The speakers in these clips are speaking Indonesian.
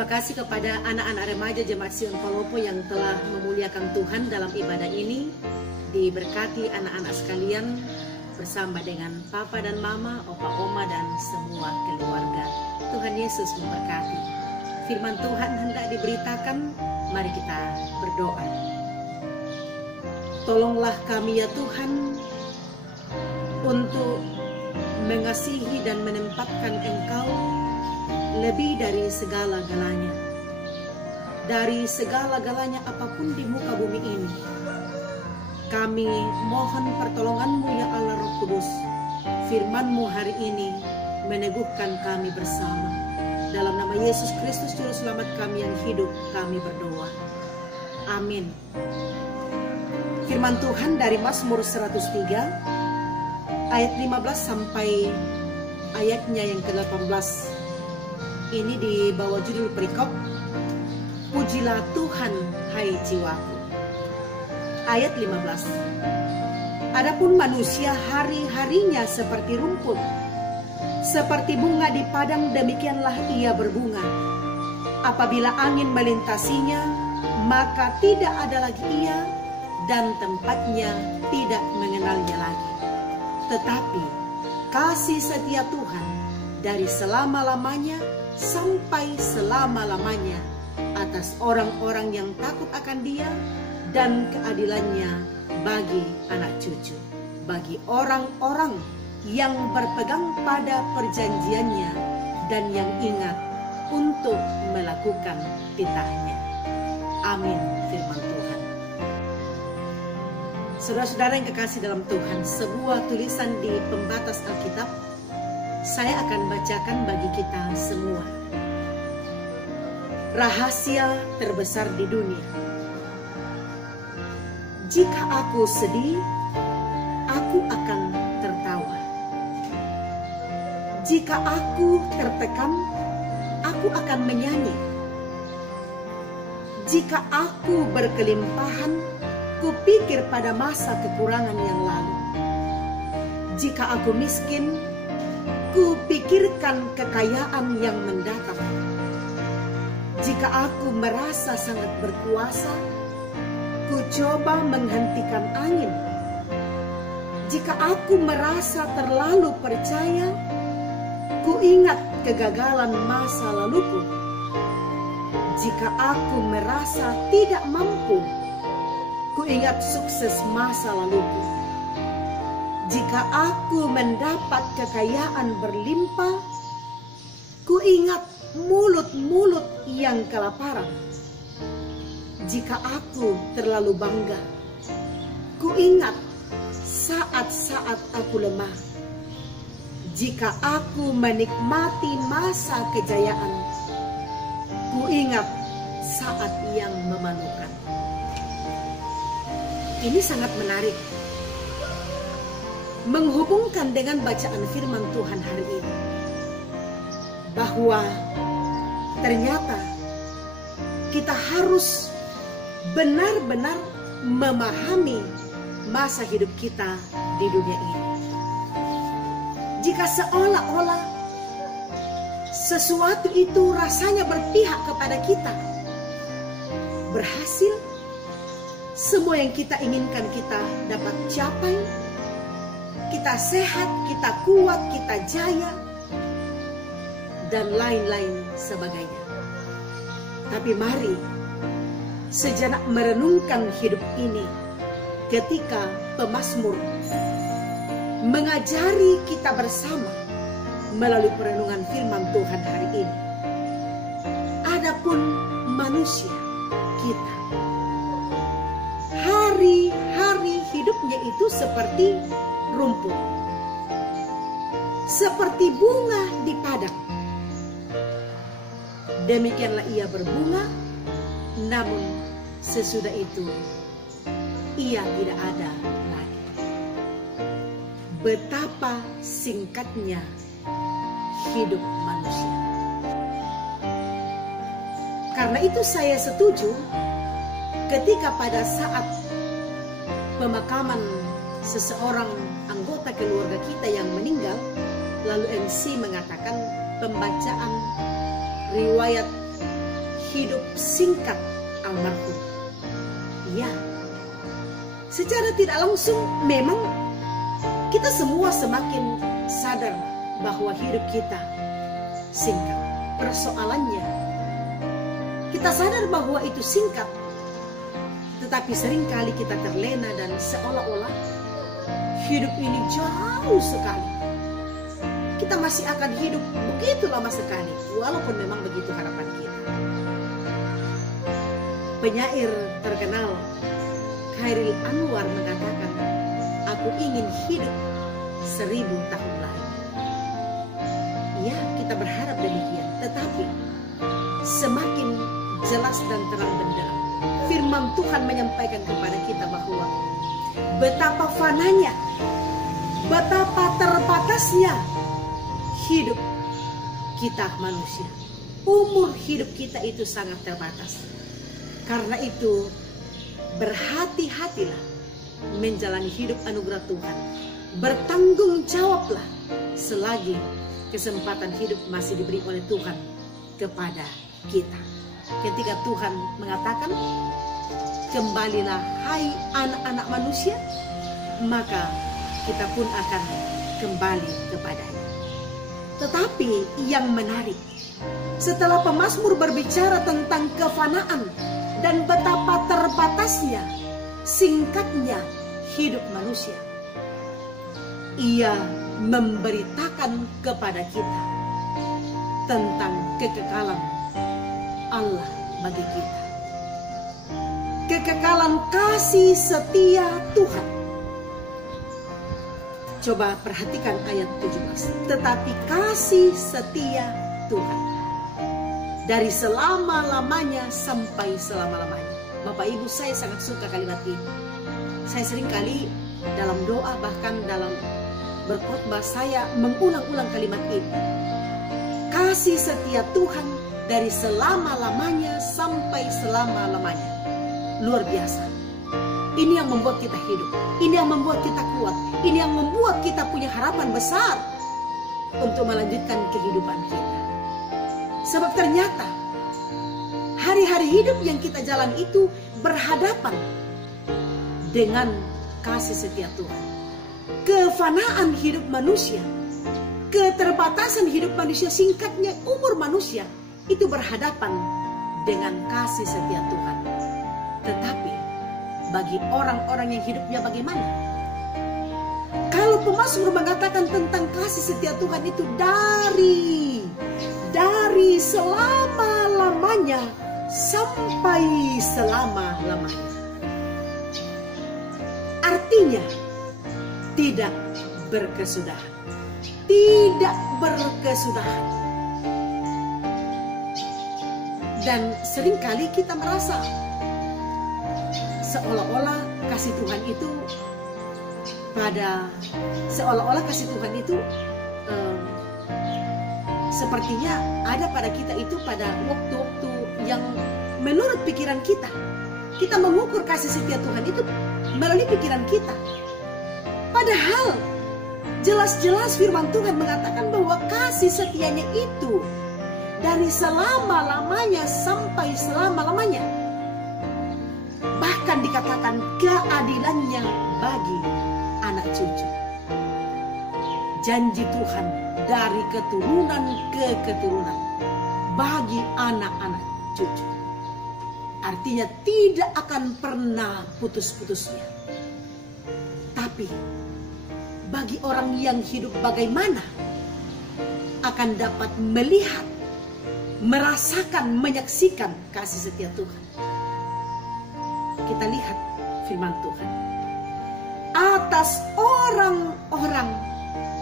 Terima kasih kepada anak-anak remaja Jemaat Sion Palopo yang telah memuliakan Tuhan dalam ibadah ini. Diberkati anak-anak sekalian bersama dengan Papa dan Mama, Opa, Oma, dan semua keluarga. Tuhan Yesus memberkati. Firman Tuhan hendak diberitakan, mari kita berdoa. Tolonglah kami ya Tuhan untuk mengasihi dan menempatkan Engkau lebih dari segala-galanya. Dari segala-galanya apapun di muka bumi ini, kami mohon pertolongan-Mu ya Allah Roh Kudus. Firman-Mu hari ini meneguhkan kami bersama. Dalam nama Yesus Kristus Juru Selamat kami yang hidup, kami berdoa. Amin. Firman Tuhan dari Mazmur 103 ayat 15 sampai ayatnya yang ke-18. Ini di bawah judul perikop, Pujilah Tuhan hai jiwaku. Ayat 15. Adapun manusia hari-harinya seperti rumput, seperti bunga di padang demikianlah ia berbunga. Apabila angin melintasinya, maka tidak ada lagi ia, dan tempatnya tidak mengenalnya lagi. Tetapi kasih setia Tuhan dari selama-lamanya sampai selama-lamanya atas orang-orang yang takut akan Dia, dan keadilannya bagi anak cucu, bagi orang-orang yang berpegang pada perjanjiannya dan yang ingat untuk melakukan titahnya. Amin. Firman Tuhan. Saudara-saudara yang kekasih dalam Tuhan, sebuah tulisan di pembatas Alkitab saya akan bacakan bagi kita semua. Rahasia terbesar di dunia. Jika aku sedih, aku akan tertawa. Jika aku tertekan, aku akan menyanyi. Jika aku berkelimpahan, kupikir pada masa kekurangan yang lalu. Jika aku miskin, kupikirkan kekayaan yang mendatang. Jika aku merasa sangat berkuasa, ku coba menghentikan angin. Jika aku merasa terlalu percaya, ku ingat kegagalan masa laluku. Jika aku merasa tidak mampu, ku ingat sukses masa laluku. Jika aku mendapat kekayaan berlimpah, ku ingat mulut-mulut yang kelaparan. Jika aku terlalu bangga, ku ingat saat-saat aku lemah. Jika aku menikmati masa kejayaan, ku ingat saat yang memalukan. Ini sangat menarik, menghubungkan dengan bacaan firman Tuhan hari ini, bahwa ternyata kita harus benar-benar memahami masa hidup kita di dunia ini. Jika seolah-olah sesuatu itu rasanya berpihak kepada kita, berhasil, semua yang kita inginkan kita dapat capai, kita sehat, kita kuat, kita jaya, dan lain-lain sebagainya. Tapi mari sejenak merenungkan hidup ini ketika pemazmur mengajari kita bersama melalui perenungan firman Tuhan hari ini. Adapun manusia kita, hari-hari hidupnya itu seperti rumput, seperti bunga di padang. Demikianlah ia berbunga, namun sesudah itu ia tidak ada lagi. Betapa singkatnya hidup manusia. Karena itu saya setuju ketika pada saat pemakaman seseorang anggota keluarga kita yang meninggal, lalu MC mengatakan pembacaan riwayat hidup singkat almarhum. Ya, secara tidak langsung memang kita semua semakin sadar bahwa hidup kita singkat. Persoalannya, kita sadar bahwa itu singkat, tetapi seringkali kita terlena dan seolah-olah hidup ini jauh sekali. Kita masih akan hidup begitu lama sekali, walaupun memang begitu harapan kita. Penyair terkenal Khairil Anwar mengatakan, "Aku ingin hidup 1000 tahun lagi." Ya, kita berharap demikian, tetapi semakin jelas dan terang benderang firman Tuhan menyampaikan kepada kita bahwa betapa fananya, betapa terbatasnya hidup kita manusia. Umur hidup kita itu sangat terbatas. Karena itu berhati-hatilah menjalani hidup anugerah Tuhan. Bertanggung jawablah selagi kesempatan hidup masih diberi oleh Tuhan kepada kita. Ketika Tuhan mengatakan, "Kembalilah hai anak-anak manusia," maka kita pun akan kembali kepadanya. Tetapi yang menarik, setelah pemazmur berbicara tentang kefanaan dan betapa terbatasnya, singkatnya hidup manusia, ia memberitakan kepada kita tentang kekekalan Allah bagi kita. Kekekalan kasih setia Tuhan. Coba perhatikan ayat 17. Tetapi kasih setia Tuhan dari selama-lamanya sampai selama-lamanya. Bapak Ibu, saya sangat suka kalimat ini. Saya seringkali dalam doa, bahkan dalam berkhotbah, saya mengulang-ulang kalimat ini. Kasih setia Tuhan dari selama-lamanya sampai selama-lamanya. Luar biasa. Ini yang membuat kita hidup. Ini yang membuat kita kuat. Ini yang membuat kita punya harapan besar untuk melanjutkan kehidupan kita. Sebab ternyata hari-hari hidup yang kita jalan itu berhadapan dengan kasih setia Tuhan. Kefanaan hidup manusia, keterbatasan hidup manusia, singkatnya umur manusia, itu berhadapan dengan kasih setia Tuhan. Tetapi bagi orang-orang yang hidupnya bagaimana? Kalau pemazmur mengatakan tentang kasih setia Tuhan itu dari selama-lamanya sampai selama-lamanya. Artinya tidak berkesudahan. Tidak berkesudahan. Dan seringkali kita merasa seolah-olah kasih Tuhan itu sepertinya ada pada kita itu pada waktu-waktu yang menurut pikiran kita. Kita mengukur kasih setia Tuhan itu melalui pikiran kita. Padahal jelas-jelas firman Tuhan mengatakan bahwa kasih setianya itu dari selama-lamanya sampai selama-lamanya. Bahkan dikatakan keadilannya bagi anak cucu. Janji Tuhan dari keturunan ke keturunan bagi anak-anak cucu. Artinya tidak akan pernah putus-putusnya. Tapi bagi orang yang hidup bagaimana akan dapat melihat, merasakan, menyaksikan kasih setia Tuhan. Kita lihat firman Tuhan. Atas orang-orang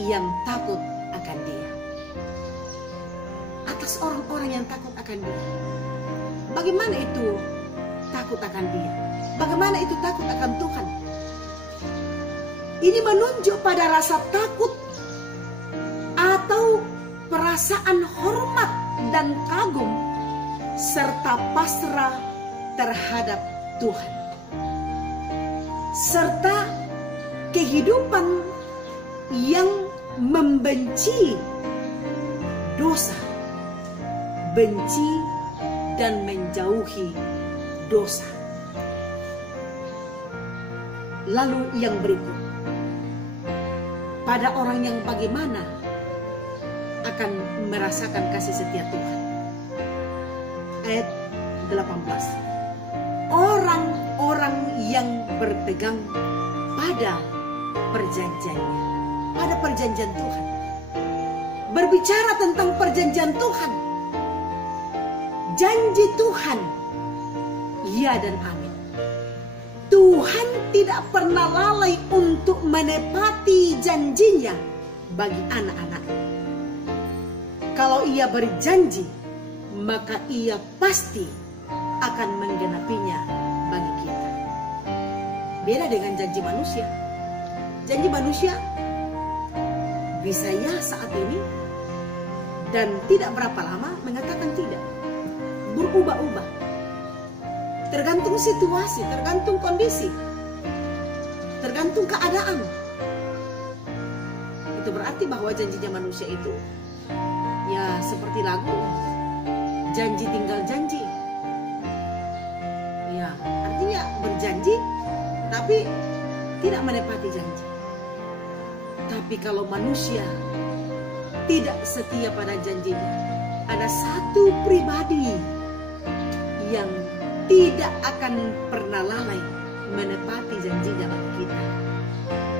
yang takut akan Dia. Atas orang-orang yang takut akan Dia. Bagaimana itu takut akan Dia? Bagaimana itu takut akan Tuhan? Ini menunjuk pada rasa takut atau perasaan hormat dan kagum serta pasrah terhadap Tuhan. Serta kehidupan yang membenci dosa, benci dan menjauhi dosa. Lalu yang berikut, pada orang yang bagaimana akan merasakan kasih setia Tuhan. Ayat 18. Orang-orang yang berpegang pada perjanjiannya, pada perjanjian Tuhan. Berbicara tentang perjanjian Tuhan, janji Tuhan, ya dan amin. Tuhan tidak pernah lalai untuk menepati janjinya bagi anak-anaknya. Kalau ia berjanji, maka ia pasti akan menggenapinya bagi kita. Beda dengan janji manusia. Janji manusia bisa ya saat ini, dan tidak berapa lama mengatakan tidak. Berubah-ubah. Tergantung situasi, tergantung kondisi, tergantung keadaan. Itu berarti bahwa janjinya manusia itu ya seperti lagu, janji tinggal janji. Ya, artinya berjanji tapi tidak menepati janji. Tapi kalau manusia tidak setia pada janjinya, ada satu pribadi yang tidak akan pernah lalai menepati janjinya bagi kita,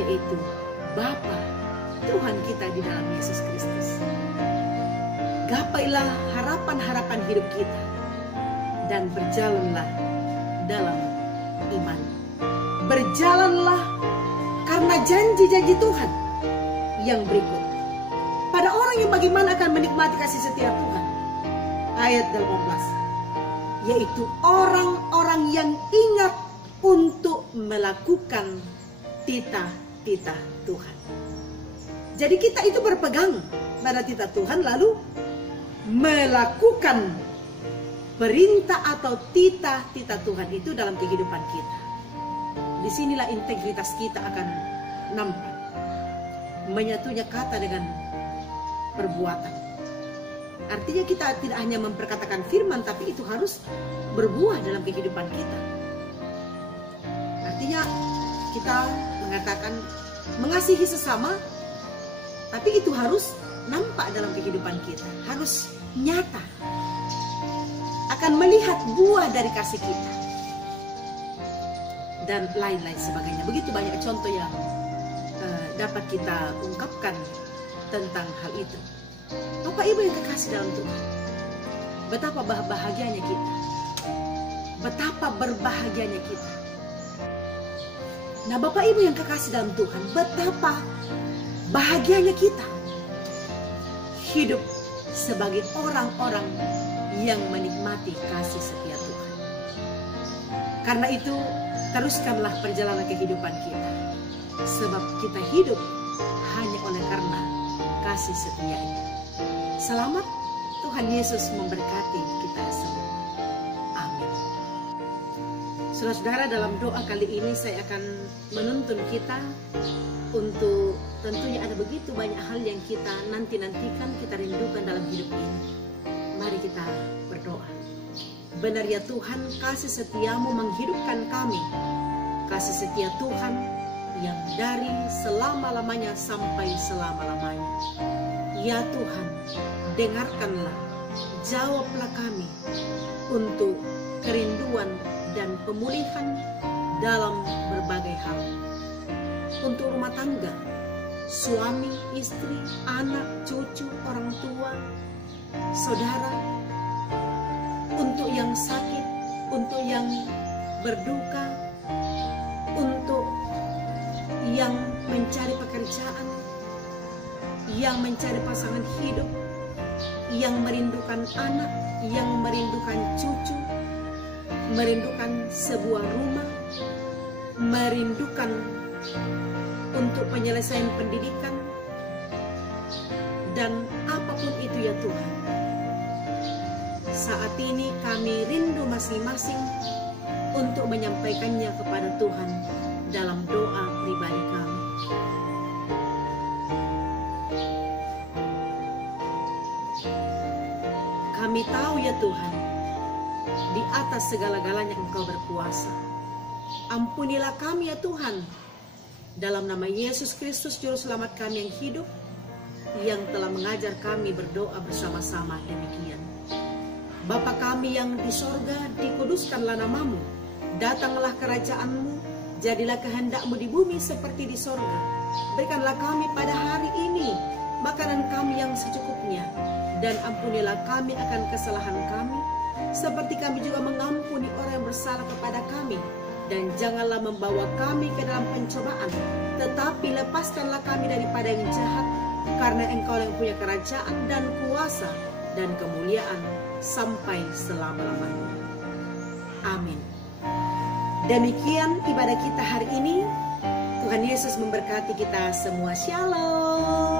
yaitu Bapa Tuhan kita di dalam Yesus Kristus. Gapailah harapan-harapan hidup kita dan berjalanlah dalam iman. Berjalanlah karena janji-janji Tuhan yang berikut. Pada orang yang bagaimana akan menikmati kasih setia Tuhan. Ayat 18. Yaitu orang-orang yang ingat untuk melakukan titah-titah Tuhan. Jadi kita itu berpegang pada titah Tuhan, lalu melakukan perintah atau titah-titah Tuhan itu dalam kehidupan kita. Disinilah integritas kita akan nampak. Menyatunya kata dengan perbuatan. Artinya kita tidak hanya memperkatakan firman, tapi itu harus berbuah dalam kehidupan kita. Artinya kita mengatakan mengasihi sesama, tapi itu harus nampak dalam kehidupan kita. Harus nyata. Akan melihat buah dari kasih kita. Dan lain-lain sebagainya. Begitu banyak contoh yang dapat kita ungkapkan tentang hal itu. Bapak Ibu yang kekasih dalam Tuhan, betapa bahagianya kita, betapa berbahagianya kita. Nah Bapak Ibu yang kekasih dalam Tuhan, betapa bahagianya kita hidup sebagai orang-orang yang menikmati kasih setia Tuhan. Karena itu teruskanlah perjalanan kehidupan kita, sebab kita hidup hanya oleh karena kasih setia itu. Selamat, Tuhan Yesus memberkati kita semua. Amin. Saudara-saudara, dalam doa kali ini saya akan menuntun kita untuk, tentunya ada begitu banyak hal yang kita nanti-nantikan, kita rindukan dalam hidup ini. Mari kita berdoa. Benar ya Tuhan, kasih setiamu menghidupkan kami. Kasih setia Tuhan yang dari selama-lamanya sampai selama-lamanya. Ya Tuhan, dengarkanlah, jawablah kami untuk kerinduan dan pemulihan dalam berbagai hal. Untuk rumah tangga, suami, istri, anak, cucu, orang tua, saudara, untuk yang sakit, untuk yang berduka, untuk yang mencari pekerjaan, yang mencari pasangan hidup, yang merindukan anak, yang merindukan cucu, merindukan sebuah rumah, merindukan untuk penyelesaian pendidikan, dan apapun itu ya Tuhan. Saat ini kami rindu masing-masing untuk menyampaikannya kepada Tuhan dalam doa pribadi kami. Kami tahu ya Tuhan, Di atas segala-galanya Engkau berkuasa. Ampunilah kami ya Tuhan, dalam nama Yesus Kristus Juru Selamat kami yang hidup, yang telah mengajar kami berdoa bersama-sama demikian. Bapa kami yang di sorga, dikuduskanlah namamu, datanglah kerajaan-Mu, jadilah kehendak-Mu di bumi seperti di sorga. Berikanlah kami pada hari ini makanan kami yang secukupnya, dan ampunilah kami akan kesalahan kami, seperti kami juga mengampuni orang yang bersalah kepada kami. Dan janganlah membawa kami ke dalam pencobaan, tetapi lepaskanlah kami daripada yang jahat, karena Engkau yang punya kerajaan dan kuasa dan kemuliaan sampai selama-lamanya. Amin. Demikian ibadah kita hari ini. Tuhan Yesus memberkati kita semua. Shalom.